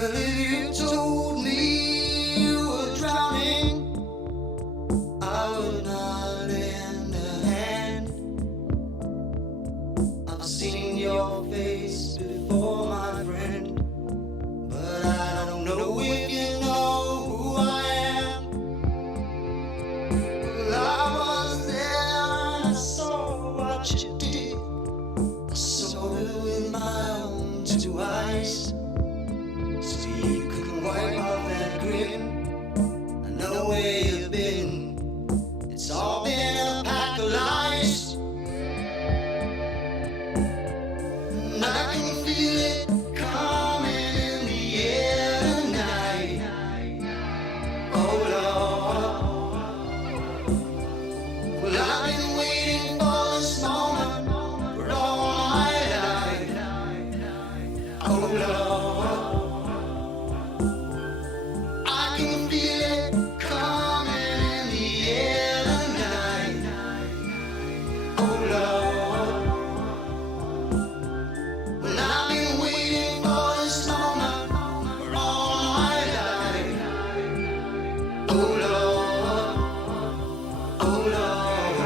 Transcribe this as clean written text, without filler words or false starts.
Girl, if you told me you were drowning, I would not lend a hand. I've seen your face before, my friend, but I don't know if you know who I am. Well, I was there and I saw what you did. I saw it with my own two eyes. So you couldn't wipe off that grin. I know where you've been. It's all been a pack of lies. And I can feel it coming in the air tonight. Oh Lord. Well, I've been waiting for this moment for all my life. Oh Lord. I can feel it coming in the air tonight. Oh Lord. Well, I've been waiting for this moment for all my life. Oh Lord. Oh Lord.